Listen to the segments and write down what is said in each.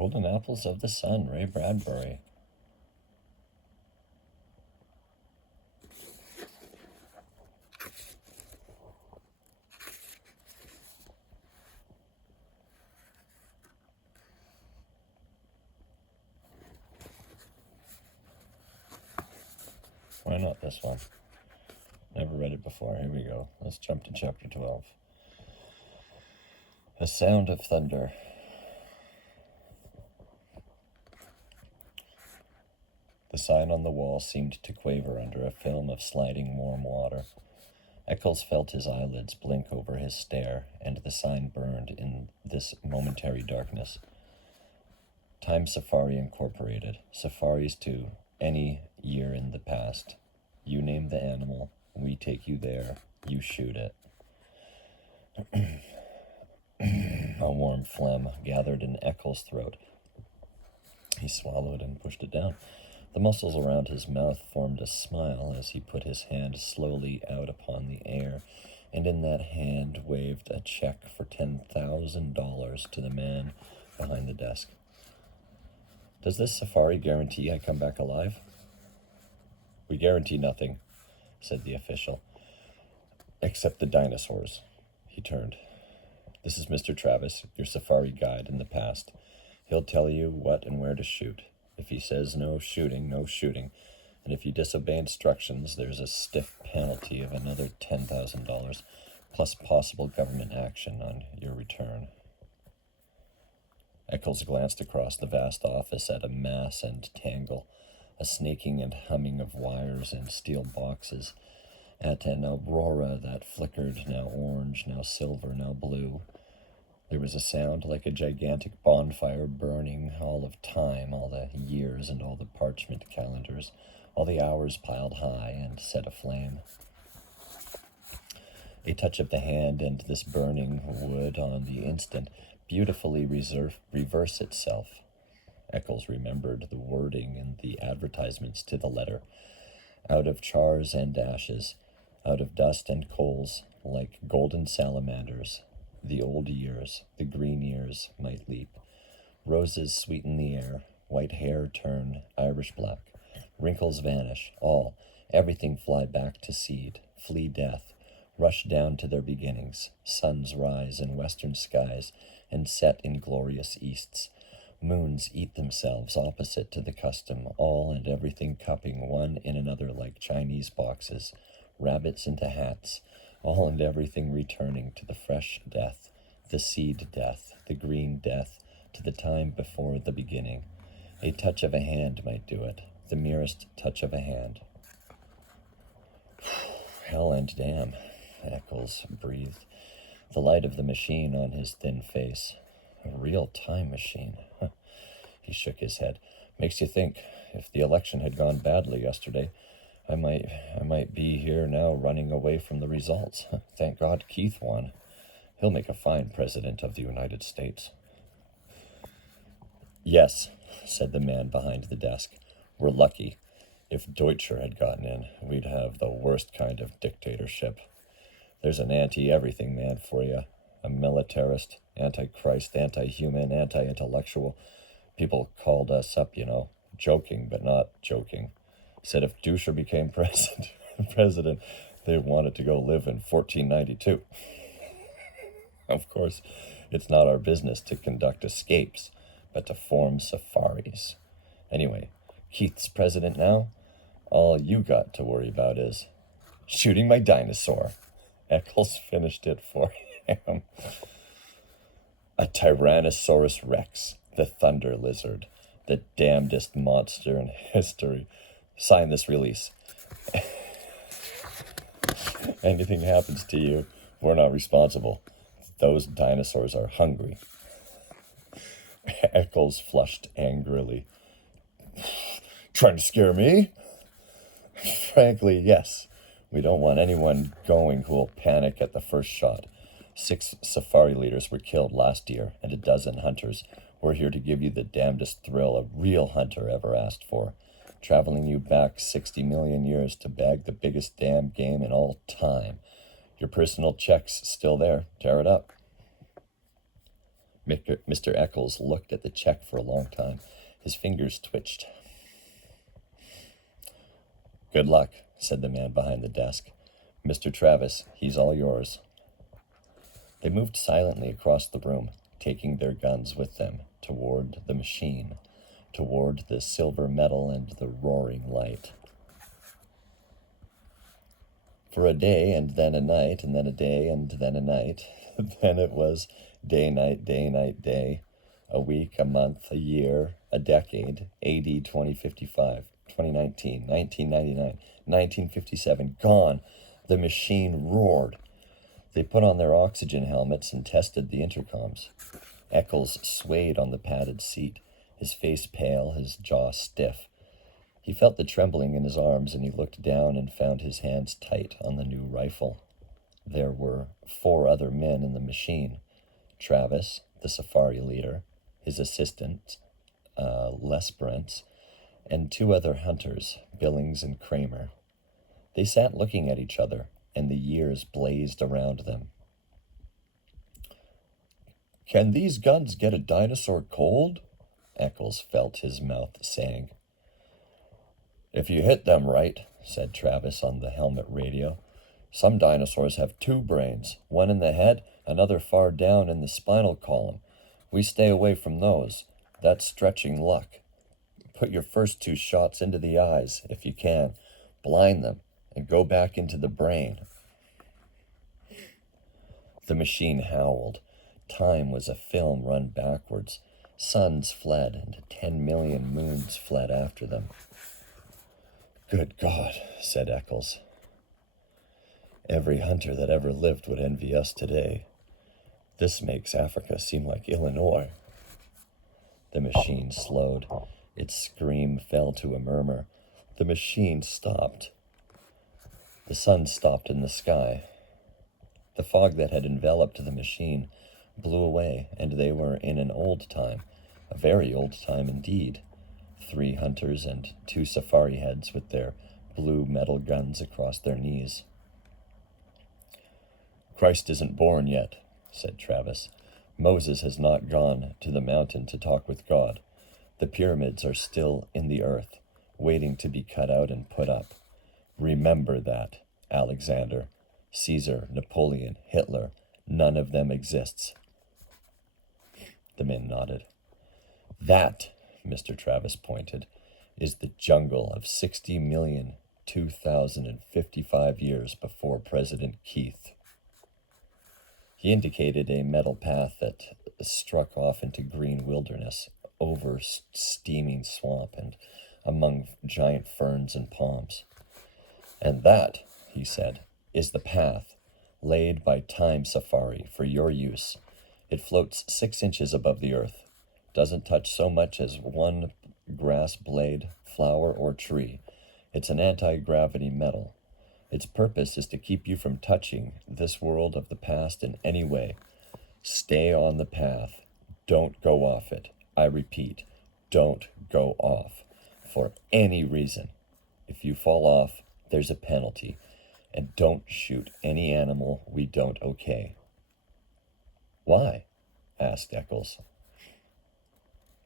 Golden Apples of the Sun, Ray Bradbury. Why not this one? Never read it before. Here we go. Let's jump to chapter 12. A Sound of Thunder. The sign on the wall seemed to quaver under a film of sliding warm water. Eccles felt his eyelids blink over his stare, and the sign burned in this momentary darkness. Time Safari Incorporated. Safaris to any year in the past. You name the animal, we take you there, you shoot it. A warm phlegm gathered in Eccles' throat. He swallowed and pushed it down. The muscles around his mouth formed a smile as he put his hand slowly out upon the air, and in that hand waved a check for $10,000 to the man behind the desk. Does this safari guarantee I come back alive? We guarantee nothing, said the official. Except the dinosaurs. He turned. This is Mr. Travis, your safari guide in the past. He'll tell you what and where to shoot. If he says no shooting, no shooting. And if you disobey instructions, there's a stiff penalty of another $10,000, plus possible government action on your return. Eccles glanced across the vast office at a mass and tangle, a snaking and humming of wires and steel boxes, at an aurora that flickered, now orange, now silver, now blue. There was a sound like a gigantic bonfire burning, all of time, all the years and all the parchment calendars, all the hours piled high and set aflame. A touch of the hand, and this burning would, on the instant, beautifully reverse itself. Eccles remembered the wording in the advertisements to the letter. Out of chars and ashes, out of dust and coals, like golden salamanders, the old years, the green years, might leap. Roses sweeten the air, white hair turn Irish black. Wrinkles vanish, all, everything fly back to seed, flee death, rush down to their beginnings. Suns rise in western skies and set in glorious easts. Moons eat themselves opposite to the custom, all and everything cupping one in another like Chinese boxes, rabbits into hats, all and everything returning to the fresh death, the seed death, the green death, to the time before the beginning. A touch of a hand might do it, the merest touch of a hand. Hell and damn, Eccles breathed, the light of the machine on his thin face. A real time machine. He shook his head. Makes you think, if the election had gone badly yesterday, I might be here now running away from the results. Thank God Keith won. He'll make a fine president of the United States. Yes, said the man behind the desk. We're lucky. If Deutscher had gotten in, we'd have the worst kind of dictatorship. There's an anti-everything man for you. A militarist, anti-Christ, anti-human, anti-intellectual. People called us up, joking but not joking. Said if Deutscher became president, they wanted to go live in 1492. Of course, it's not our business to conduct escapes, but to form safaris. Anyway, Keith's president now. All you got to worry about is shooting my dinosaur. Eccles finished it for him. A Tyrannosaurus Rex, the thunder lizard, the damnedest monster in history. Sign this release. Anything happens to you, we're not responsible. Those dinosaurs are hungry. Eccles flushed angrily. Trying to scare me? Frankly, yes. We don't want anyone going who will panic at the first shot. 6 safari leaders were killed last year, and a dozen hunters. We're here to give you the damnedest thrill a real hunter ever asked for. Traveling you back 60 million years to bag the biggest damn game in all time. Your personal check's still there. Tear it up. Mr. Eccles looked at the check for a long time. His fingers twitched. "Good luck," said the man behind the desk. "Mr. Travis, he's all yours." They moved silently across the room, taking their guns with them, toward the machine, toward the silver metal and the roaring light. For a day, and then a night, and then a day, and then a night. Then it was day, night, day. A week, a month, a year, a decade. AD 2055, 2019, 1999, 1957. Gone. The machine roared. They put on their oxygen helmets and tested the intercoms. Eccles swayed on the padded seat, his face pale, his jaw stiff. He felt the trembling in his arms, and he looked down and found his hands tight on the new rifle. There were 4 other men in the machine. Travis, the safari leader, his assistant, Les Brents, and 2 other hunters, Billings and Kramer. They sat looking at each other, and the years blazed around them. "Can these guns get a dinosaur cold?" Eccles felt his mouth sag. "If you hit them right," said Travis on the helmet radio. "Some dinosaurs have 2 brains, one in the head, another far down in the spinal column. We stay away from those. That's stretching luck. Put your first 2 shots into the eyes, if you can. Blind them, and go back into the brain." The machine howled. Time was a film run backwards. Suns fled, and 10 million moons fled after them. "Good God," said Eccles. "Every hunter that ever lived would envy us today. This makes Africa seem like Illinois." The machine slowed. Its scream fell to a murmur. The machine stopped. The sun stopped in the sky. The fog that had enveloped the machine blew away, and they were in an old time, a very old time indeed. 3 hunters and 2 safari heads with their blue metal guns across their knees. "Christ isn't born yet," said Travis. "Moses has not gone to the mountain to talk with God. The pyramids are still in the earth, waiting to be cut out and put up. Remember that, Alexander, Caesar, Napoleon, Hitler, none of them exists." The men nodded. "That," Mr. Travis pointed, "is the jungle of 60,002,055 years before President Keith." He indicated a metal path that struck off into green wilderness, over steaming swamp and among giant ferns and palms. "And that," he said, "is the path laid by Time Safari for your use. It floats 6 inches above the earth, doesn't touch so much as one grass blade, flower, or tree. It's an anti-gravity metal. Its purpose is to keep you from touching this world of the past in any way. Stay on the path. Don't go off it. I repeat, don't go off. For any reason. If you fall off, there's a penalty. And don't shoot any animal we don't okay." "Why?" asked Eccles.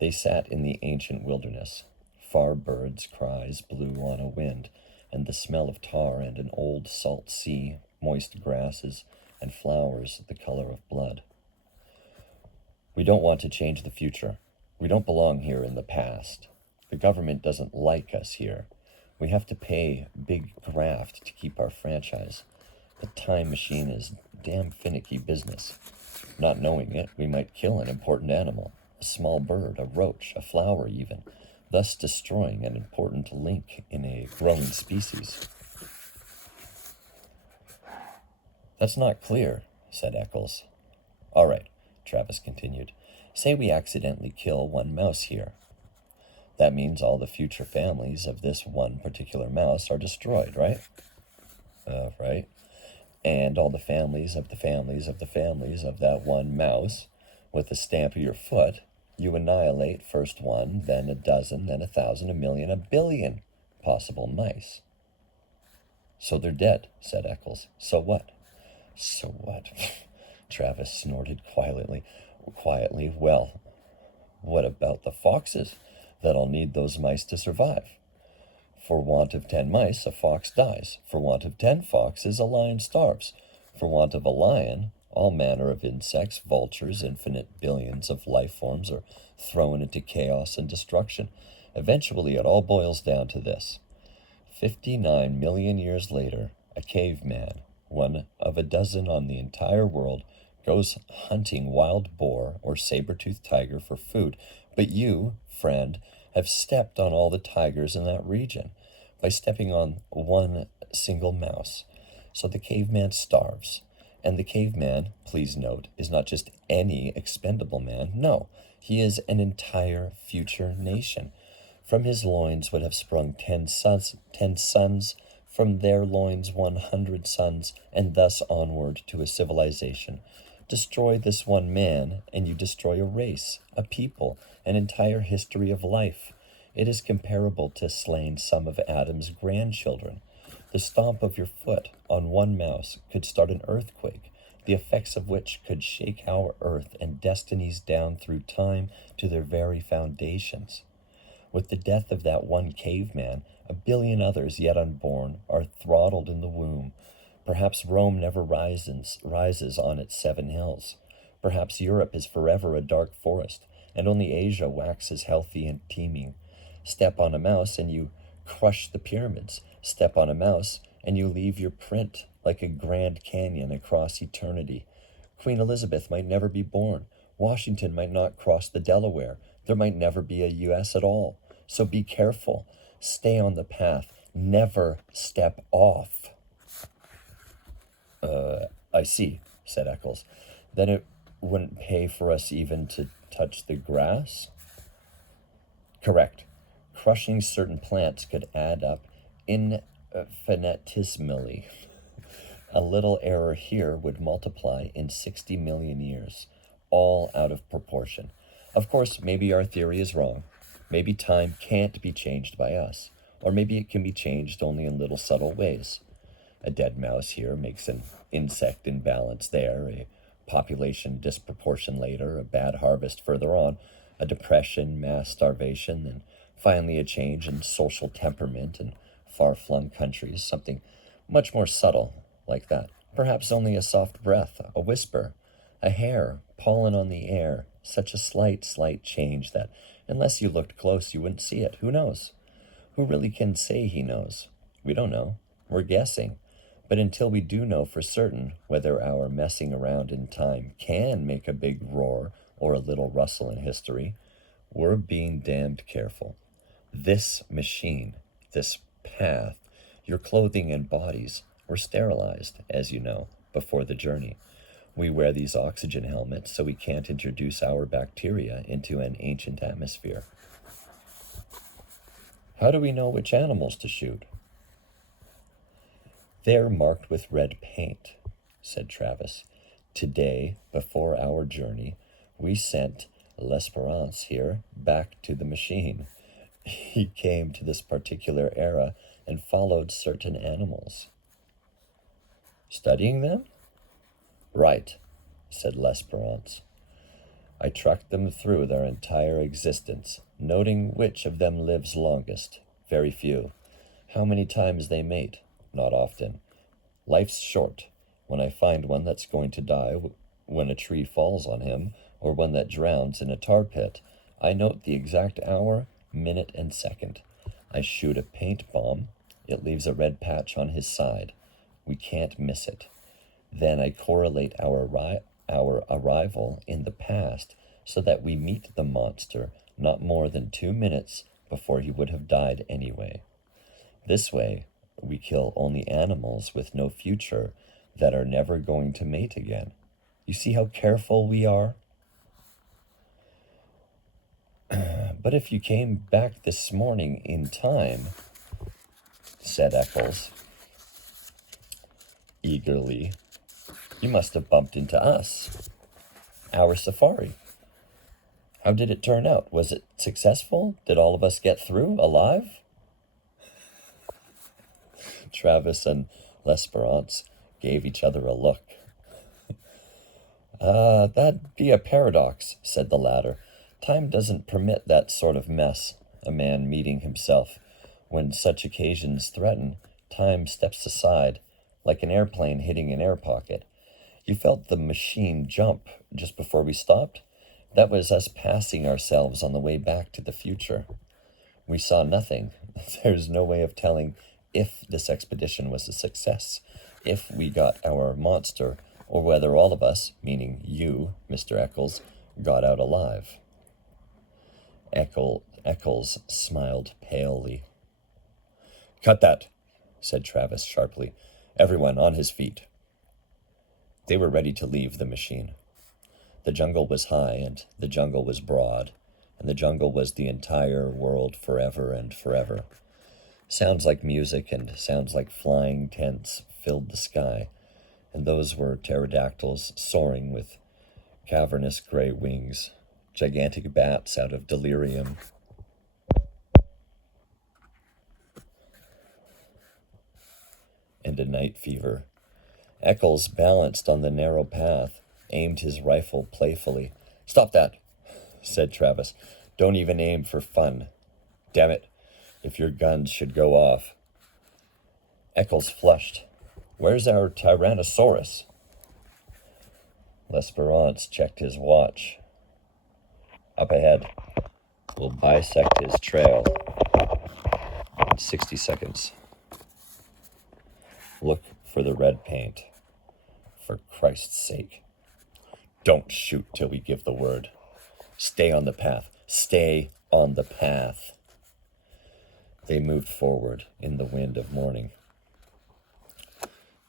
They sat in the ancient wilderness. Far birds' cries blew on a wind, and the smell of tar and an old salt sea, moist grasses, and flowers the color of blood. "We don't want to change the future. We don't belong here in the past. The government doesn't like us here. We have to pay big graft to keep our franchise. The time machine is damn finicky business. Not knowing it, we might kill an important animal, a small bird, a roach, a flower even, thus destroying an important link in a growing species." "That's not clear," said Eccles. "All right," Travis continued. "Say we accidentally kill one mouse here. That means all the future families of this one particular mouse are destroyed, right?" Right. "And all the families of the families of the families of that one mouse, with the stamp of your foot, you annihilate first 1, then a dozen, then 1,000, 1,000,000, 1,000,000,000 possible mice." "So they're dead," said Eccles. "So what?" "So what?" Travis snorted quietly. quietly, well, what about the foxes? That'll need those mice to survive. For want of 10 mice, a fox dies. For want of 10 foxes, a lion starves. For want of a lion, all manner of insects, vultures, infinite billions of life forms are thrown into chaos and destruction. Eventually, it all boils down to this. 59 million years later, a caveman, one of a dozen on the entire world, goes hunting wild boar or saber-toothed tiger for food. But you, friend, have stepped on all the tigers in that region by stepping on one single mouse. So the caveman starves. And the caveman, please note, is not just any expendable man. No, he is an entire future nation. From his loins would have sprung 10 sons, from their loins 100 sons, and thus onward to a civilization. Destroy this one man, and you destroy a race, a people, an entire history of life. It is comparable to slaying some of Adam's grandchildren. The stomp of your foot on one mouse could start an earthquake, the effects of which could shake our earth and destinies down through time to their very foundations. With the death of that one caveman, a billion others yet unborn are throttled in the womb. Perhaps Rome never rises on its 7 hills. Perhaps Europe is forever a dark forest, and only Asia waxes healthy and teeming. Step on a mouse and you crush the pyramids. Step on a mouse and you leave your print like a Grand Canyon across eternity. Queen Elizabeth might never be born. Washington might not cross the Delaware. There might never be a U.S. at all. So be careful. Stay on the path. Never step off. I see, said Eccles. Then it wouldn't pay for us even to touch the grass? Correct. Crushing certain plants could add up infinitesimally. A little error here would multiply in 60 million years, all out of proportion. Of course, maybe our theory is wrong. Maybe time can't be changed by us, or maybe it can be changed only in little subtle ways. A dead mouse here makes an insect imbalance there, a population disproportion later, a bad harvest further on, a depression, mass starvation, and finally a change in social temperament in far-flung countries, something much more subtle like that. Perhaps only a soft breath, a whisper, a hair, pollen on the air, such a slight change that, unless you looked close, you wouldn't see it. Who knows? Who really can say he knows? We don't know. We're guessing. But until we do know for certain whether our messing around in time can make a big roar or a little rustle in history, we're being damned careful. This machine, this path, your clothing and bodies were sterilized, as you know, before the journey. We wear these oxygen helmets so we can't introduce our bacteria into an ancient atmosphere. How do we know which animals to shoot? They're marked with red paint, said Travis. Today, before our journey, we sent L'Esperance here back to the machine. He came to this particular era and followed certain animals. Studying them? Right, said L'Esperance. I tracked them through their entire existence, noting which of them lives longest. Very few. How many times they mate? Not often. Life's short. When I find one that's going to die when a tree falls on him, or one that drowns in a tar pit, I note the exact hour, minute, and second. I shoot a paint bomb. It leaves a red patch on his side. We can't miss it. Then I correlate our arrival in the past so that we meet the monster not more than 2 minutes before he would have died anyway. This way, we kill only animals with no future that are never going to mate again. You see how careful we are? But if you came back this morning in time, said Eccles eagerly, you must have bumped into us. Our safari. How did it turn out? Was it successful? Did all of us get through alive? Travis and L'Esperance gave each other a look. That'd be a paradox, said the latter. Time doesn't permit that sort of mess, a man meeting himself. When such occasions threaten, time steps aside, like an airplane hitting an air pocket. You felt the machine jump just before we stopped? That was us passing ourselves on the way back to the future. We saw nothing. There's no way of telling if this expedition was a success, if we got our monster, or whether all of us, meaning you, Mr. Eccles, got out alive. Eccles smiled palely. Cut that, said Travis sharply. Everyone on his feet. They were ready to leave the machine. The jungle was high, and the jungle was broad, and the jungle was the entire world forever and forever. Sounds like music and sounds like flying tents filled the sky, and those were pterodactyls soaring with cavernous gray wings, gigantic bats out of delirium, and a night fever. Eccles balanced on the narrow path, aimed his rifle playfully. Stop that, said Travis. Don't even aim for fun. Damn it, if your guns should go off. Eccles flushed. Where's our Tyrannosaurus? L'Esperance checked his watch. Up ahead. We'll bisect his trail in 60 seconds. Look for the red paint. For Christ's sake. Don't shoot till we give the word. Stay on the path. Stay on the path. They moved forward in the wind of morning.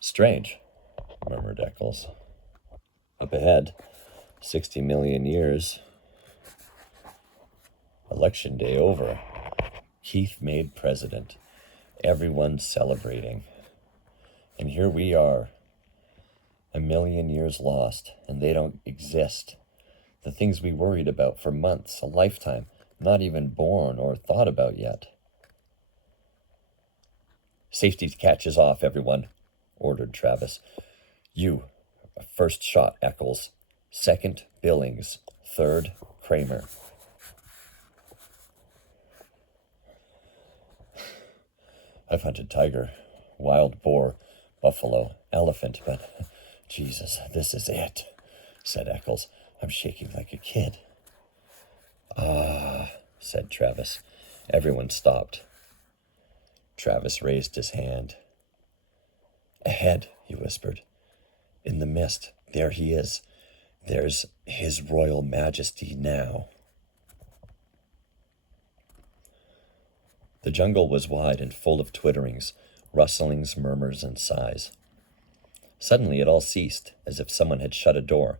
Strange, murmured Eccles. Up ahead, 60 million years. Election day over. Keith made president. Everyone celebrating. And here we are. 1,000,000 years lost, and they don't exist. The things we worried about for months, a lifetime, not even born or thought about yet. Safety catches off, everyone, ordered Travis. You, first shot, Eccles. Second, Billings. Third, Kramer. I've hunted tiger, wild boar, buffalo, elephant, but Jesus, this is it, said Eccles. I'm shaking like a kid. Ah, said Travis. Everyone stopped. Travis raised his hand. Ahead, he whispered. In the mist, there he is. There's His Royal Majesty now. The jungle was wide and full of twitterings, rustlings, murmurs, and sighs. Suddenly it all ceased, as if someone had shut a door.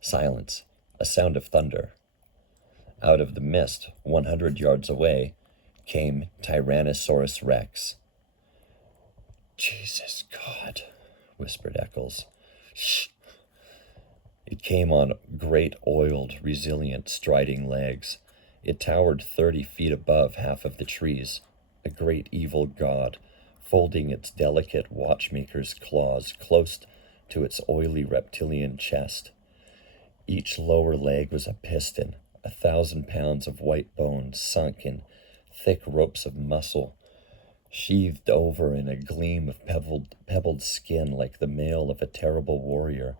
Silence, a sound of thunder. Out of the mist, 100 yards away, came Tyrannosaurus Rex. Jesus God, whispered Eccles. Shh. It came on great, oiled, resilient, striding legs. It towered 30 feet above half of the trees, a great evil god, folding its delicate watchmaker's claws close to its oily reptilian chest. Each lower leg was a piston, 1,000 pounds of white bone sunk in thick ropes of muscle, sheathed over in a gleam of pebbled skin like the mail of a terrible warrior.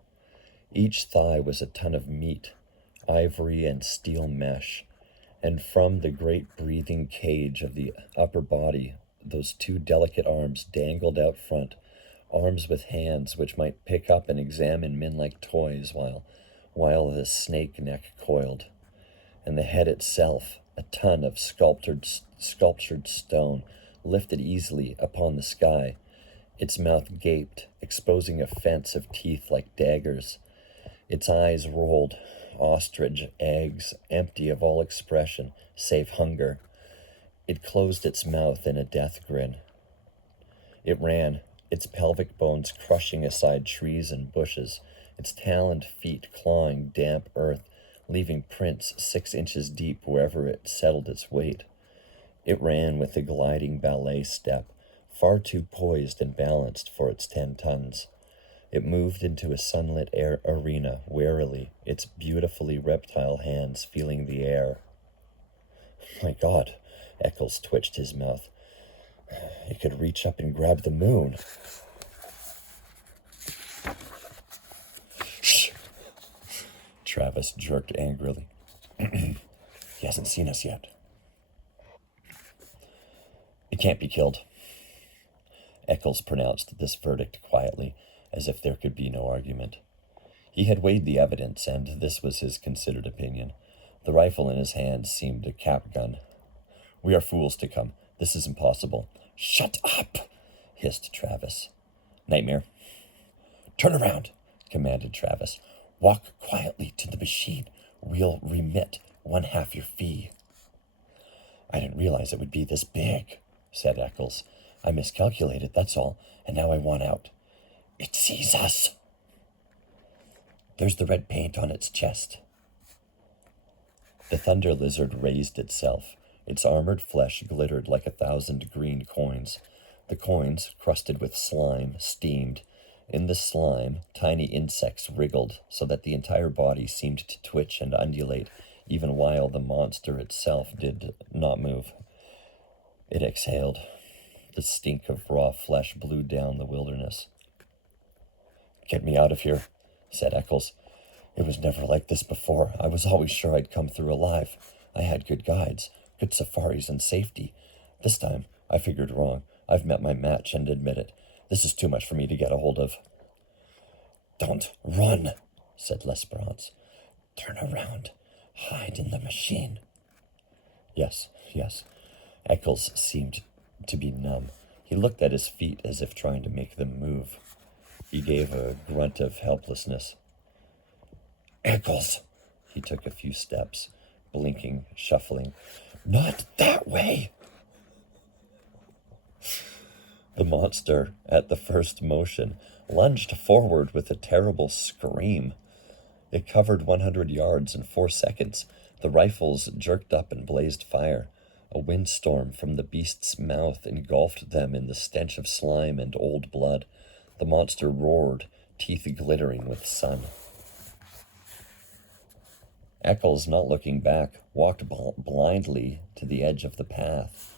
Each thigh was a ton of meat, ivory and steel mesh, and from the great breathing cage of the upper body, those two delicate arms dangled out front, arms with hands which might pick up and examine men like toys while the snake neck coiled. And the head itself, a ton of sculptured stone, lifted easily upon the sky. Its mouth gaped, exposing a fence of teeth like daggers. Its eyes rolled, ostrich eggs, empty of all expression, save hunger. It closed its mouth in a death grin. It ran, its pelvic bones crushing aside trees and bushes, its taloned feet clawing damp earth, leaving prints 6 inches deep wherever it settled its weight. It ran with a gliding ballet step, far too poised and balanced for its 10 tons. It moved into a sunlit air arena, warily, its beautifully reptile hands feeling the air. My God, Eccles twitched his mouth. It could reach up and grab the moon. Shh! Travis jerked angrily. He hasn't seen us yet. It can't be killed. Eccles pronounced this verdict quietly, as if there could be no argument. He had weighed the evidence, and this was his considered opinion. The rifle in his hand seemed a cap gun. We are fools to come. This is impossible. Shut up, hissed Travis. Nightmare. Turn around, commanded Travis. Walk quietly to the machine. We'll remit 1/2 your fee. I didn't realize it would be this big, said Eccles. I miscalculated, that's all, and now I want out. It sees us. There's the red paint on its chest. The thunder lizard raised itself. Its armored flesh glittered like 1,000 green coins. The coins, crusted with slime, steamed. In the slime, tiny insects wriggled so that the entire body seemed to twitch and undulate, even while the monster itself did not move. It exhaled. The stink of raw flesh blew down the wilderness. Get me out of here, said Eccles. It was never like this before. I was always sure I'd come through alive. I had good guides, good safaris and safety. This time, I figured wrong. I've met my match and admit it. This is too much for me to get a hold of. Don't run, said L'Esperance. Turn around. Hide in the machine. Yes. Eccles seemed to be numb. He looked at his feet as if trying to make them move. He gave a grunt of helplessness. Eccles! He took a few steps, blinking, shuffling. Not that way! The monster, at the first motion, lunged forward with a terrible scream. It covered 100 yards in 4 seconds. The rifles jerked up and blazed fire. A windstorm from the beast's mouth engulfed them in the stench of slime and old blood. The monster roared, teeth glittering with sun. Eccles, not looking back, walked blindly to the edge of the path.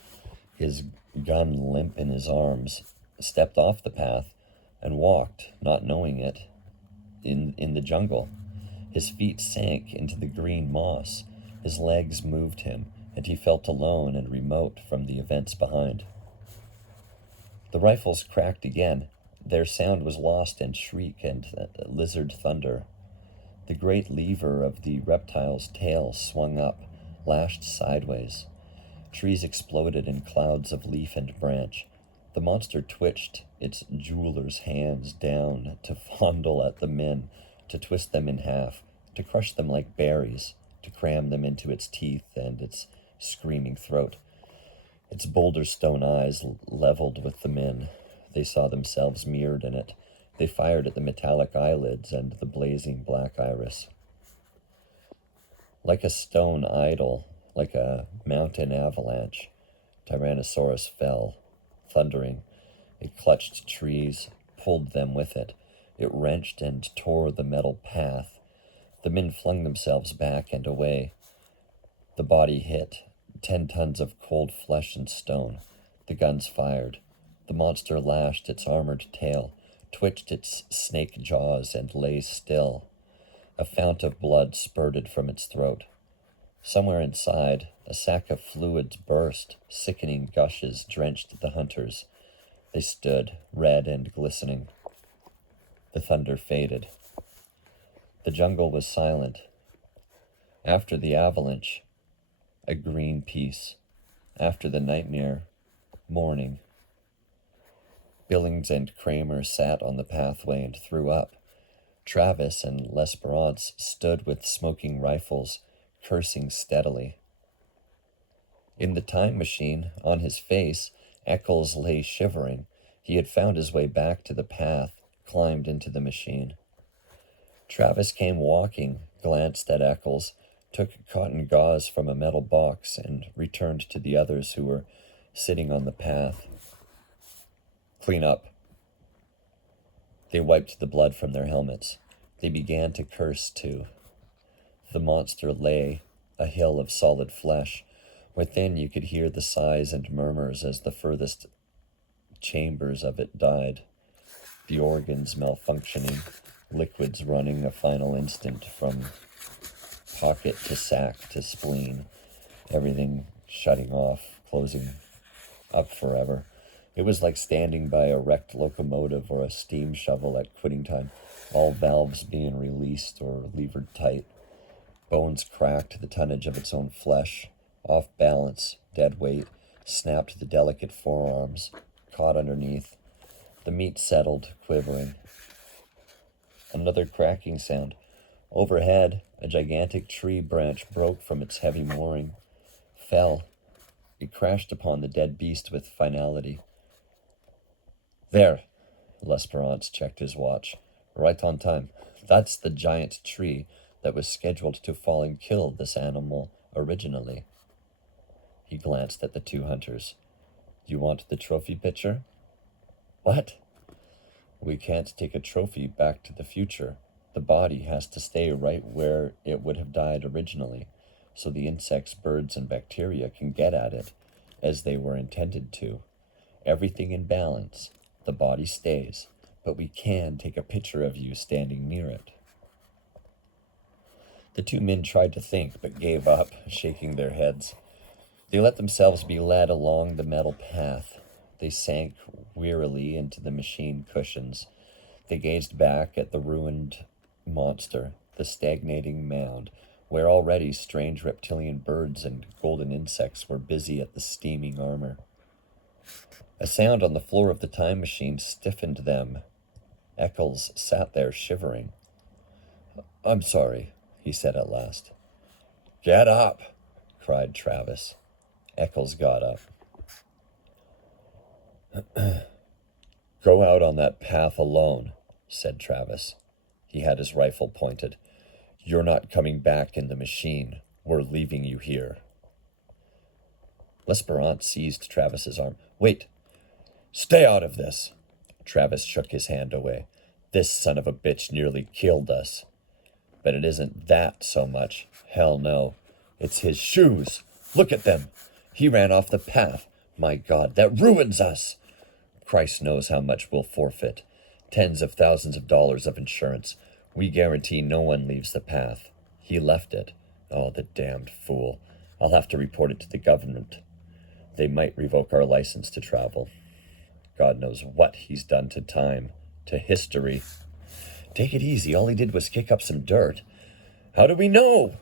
His gun limp in his arms, stepped off the path, and walked, not knowing it, in the jungle. His feet sank into the green moss. His legs moved him, and he felt alone and remote from the events behind. The rifles cracked again. Their sound was lost in shriek and lizard thunder. The great lever of the reptile's tail swung up, lashed sideways. Trees exploded in clouds of leaf and branch. The monster twitched its jeweler's hands down to fondle at the men, to twist them in half, to crush them like berries, to cram them into its teeth and its screaming throat. Its boulder stone eyes leveled with the men. They saw themselves mirrored in it. They fired at the metallic eyelids and the blazing black iris. Like a stone idol, like a mountain avalanche, Tyrannosaurus fell, thundering. It clutched trees, pulled them with it. It wrenched and tore the metal path. The men flung themselves back and away. The body hit, 10 tons of cold flesh and stone. The guns fired. The monster lashed its armored tail, twitched its snake jaws, and lay still. A fount of blood spurted from its throat. Somewhere inside, a sack of fluids burst. Sickening gushes drenched the hunters. They stood, red and glistening. The thunder faded. The jungle was silent. After the avalanche, a green peace. After the nightmare, morning. Billings and Kramer sat on the pathway and threw up. Travis and L'Esperance stood with smoking rifles, cursing steadily. In the time machine, on his face, Eccles lay shivering. He had found his way back to the path, climbed into the machine. Travis came walking, glanced at Eccles, took cotton gauze from a metal box, and returned to the others who were sitting on the path. Clean up. They wiped the blood from their helmets. They began to curse, too. The monster lay, a hill of solid flesh. Within you could hear the sighs and murmurs as the furthest chambers of it died. The organs malfunctioning, liquids running a final instant from pocket to sac to spleen, everything shutting off, closing up forever. It was like standing by a wrecked locomotive or a steam shovel at quitting time, all valves being released or levered tight. Bones cracked the tonnage of its own flesh, off balance, dead weight, snapped the delicate forearms, caught underneath. The meat settled, quivering. Another cracking sound. Overhead, a gigantic tree branch broke from its heavy mooring, fell. It crashed upon the dead beast with finality. There, L'Esperance checked his watch. Right on time. That's the giant tree that was scheduled to fall and kill this animal originally. He glanced at the two hunters. You want the trophy picture? What? We can't take a trophy back to the future. The body has to stay right where it would have died originally, so the insects, birds, and bacteria can get at it, as they were intended to. Everything in balance. The body stays, but we can take a picture of you standing near it. The two men tried to think, but gave up, shaking their heads. They let themselves be led along the metal path. They sank wearily into the machine cushions. They gazed back at the ruined monster, the stagnating mound, where already strange reptilian birds and golden insects were busy at the steaming armor. A sound on the floor of the time machine stiffened them. Eccles sat there shivering. I'm sorry, he said at last. Get up, cried Travis. Eccles got up. Go out on that path alone, said Travis. He had his rifle pointed. You're not coming back in the machine. We're leaving you here. L'Esperance seized Travis's arm. Wait! Stay out of this! Travis shook his hand away. This son of a bitch nearly killed us. But it isn't that so much. Hell no. It's his shoes. Look at them. He ran off the path. My God, that ruins us. Christ knows how much we'll forfeit. Tens of thousands of dollars of insurance. We guarantee no one leaves the path. He left it. Oh, the damned fool. I'll have to report it to the government. They might revoke our license to travel. God knows what he's done to time, to history. Take it easy. All he did was kick up some dirt. How do we know?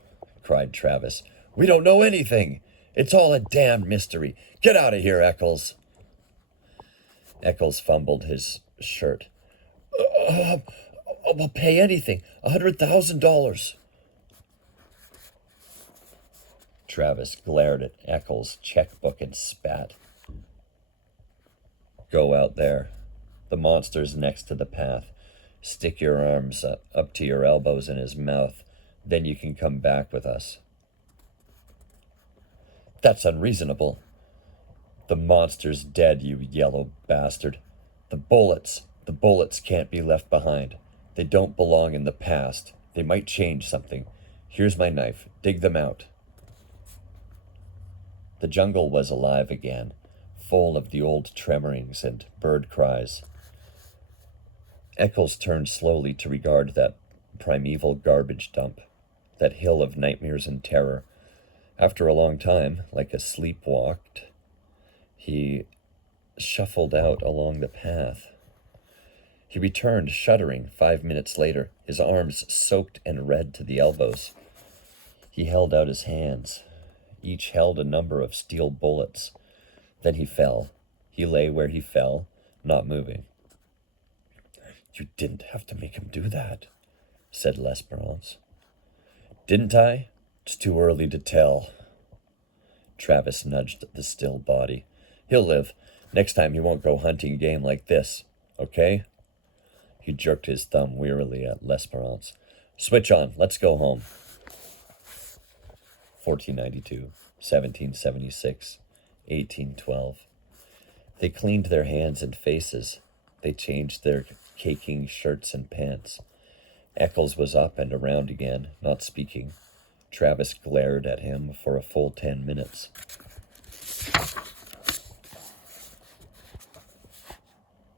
Cried Travis. We don't know anything. It's all a damned mystery. Get out of here, Eccles. Eccles fumbled his shirt. I'll pay anything. $100,000. Travis glared at Eccles' checkbook and spat. Go out there. The monster's next to the path. Stick your arms up to your elbows in his mouth. Then you can come back with us. That's unreasonable. The monster's dead, you yellow bastard. The bullets can't be left behind. They don't belong in the past. They might change something. Here's my knife. Dig them out. The jungle was alive again, full of the old tremorings and bird cries. Eccles turned slowly to regard that primeval garbage dump, that hill of nightmares and terror. After a long time, like a sleepwalked, he shuffled out along the path. He returned, shuddering, 5 minutes later, his arms soaked and red to the elbows. He held out his hands. Each held a number of steel bullets. Then he fell. He lay where he fell, not moving. You didn't have to make him do that, said L'Esperance. Didn't I? It's too early to tell. Travis nudged the still body. He'll live. Next time he won't go hunting game like this, okay? He jerked his thumb wearily at L'Esperance. Switch on. Let's go home. 1492, 1776, 1812. They cleaned their hands and faces. They changed their caking shirts and pants. Eccles was up and around again, not speaking. Travis glared at him for a full 10 minutes.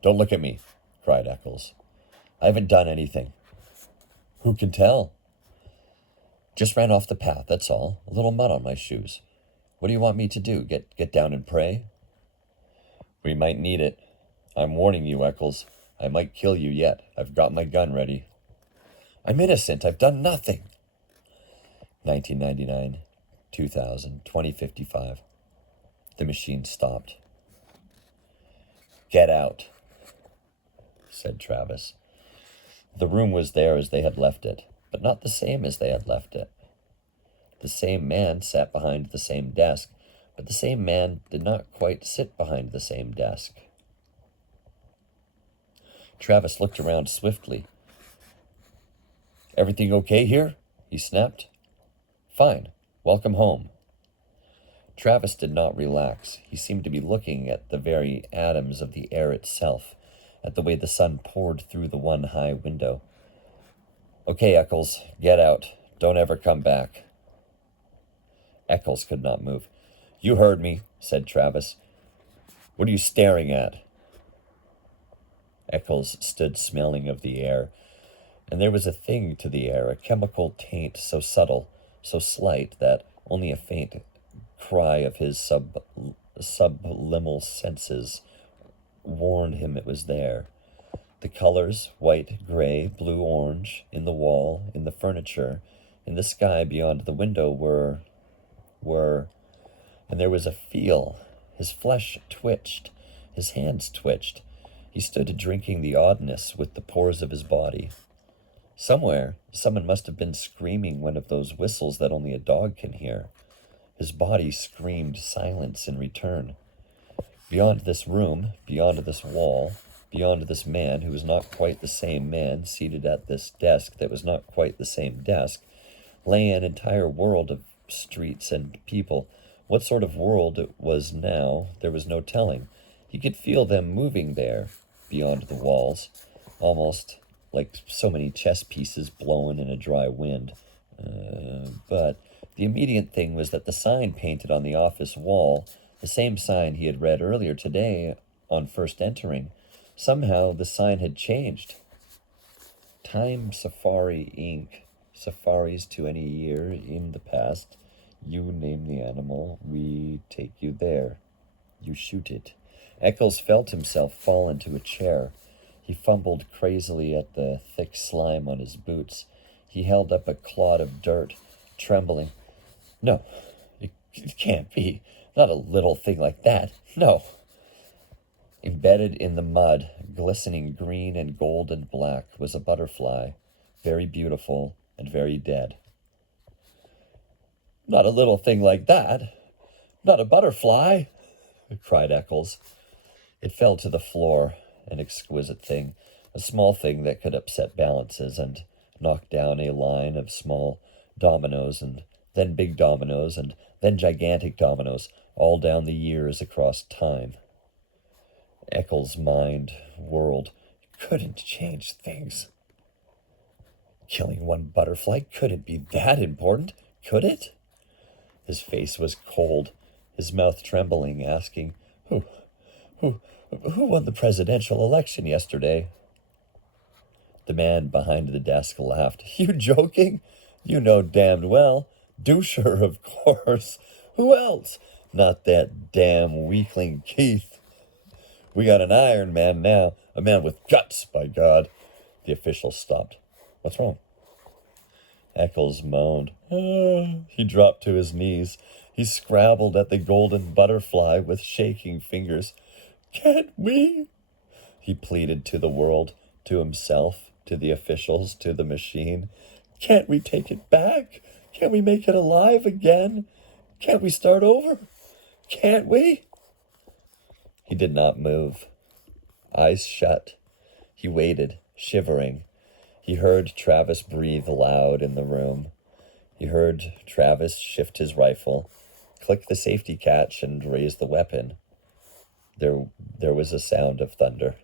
"Don't look at me," cried Eccles. "I haven't done anything." "Who can tell?" "Just ran off the path, that's all. A little mud on my shoes. What do you want me to do, get down and pray?" "We might need it. I'm warning you, Eccles. I might kill you yet. I've got my gun ready." "I'm innocent. I've done nothing." 1999, 2000, 2055. The machine stopped. "Get out," said Travis. The room was there as they had left it, but not the same as they had left it. The same man sat behind the same desk, but the same man did not quite sit behind the same desk. Travis looked around swiftly. "Everything okay here?" he snapped. "Fine. Welcome home." Travis did not relax. He seemed to be looking at the very atoms of the air itself, at the way the sun poured through the one high window. "Okay, Eccles, get out. Don't ever come back." Eccles could not move. "You heard me," said Travis. "What are you staring at?" Eccles stood smelling of the air, and there was a thing to the air, a chemical taint so subtle, so slight, that only a faint cry of his subliminal senses warned him it was there. The colors, white, gray, blue, orange, in the wall, in the furniture, in the sky beyond the window were, and there was a feel. His flesh twitched, his hands twitched. He stood drinking the oddness with the pores of his body. Somewhere, someone must have been screaming one of those whistles that only a dog can hear. His body screamed silence in return. Beyond this room, beyond this wall, beyond this man who was not quite the same man seated at this desk that was not quite the same desk, lay an entire world of streets and people. What sort of world it was now, there was no telling. He could feel them moving there, beyond the walls, almost like so many chess pieces blown in a dry wind. But the immediate thing was that the sign painted on the office wall, the same sign he had read earlier today on first entering, somehow the sign had changed. Time Safari Inc. Safaris to any year in the past. You name the animal, we take you there. You shoot it. Eccles felt himself fall into a chair. He fumbled crazily at the thick slime on his boots. He held up a clod of dirt, trembling. "No, it can't be. Not a little thing like that. No." Embedded in the mud, glistening green and gold and black, was a butterfly, very beautiful and very dead. "Not a little thing like that. Not a butterfly," cried Eccles. It fell to the floor, an exquisite thing, a small thing that could upset balances and knock down a line of small dominoes, and then big dominoes, and then gigantic dominoes, all down the years across time. Eccles' mind whirled. Couldn't change things. Killing one butterfly couldn't be that important, could it? His face was cold, his mouth trembling, asking, Who won the presidential election yesterday?" The man behind the desk laughed. "You joking? You know damned well. Dusher, of course. Who else? Not that damn weakling Keith. We got an Iron Man now, a man with guts, by God." The official stopped. "What's wrong?" Eccles moaned. He dropped to his knees. He scrabbled at the golden butterfly with shaking fingers. "Can't we?" he pleaded to the world, to himself, to the officials, to the machine. "Can't we take it back? Can't we make it alive again? Can't we start over? Can't we?" He did not move. Eyes shut. He waited, shivering. He heard Travis breathe loud in the room. He heard Travis shift his rifle, click the safety catch, and raise the weapon. There was a sound of thunder.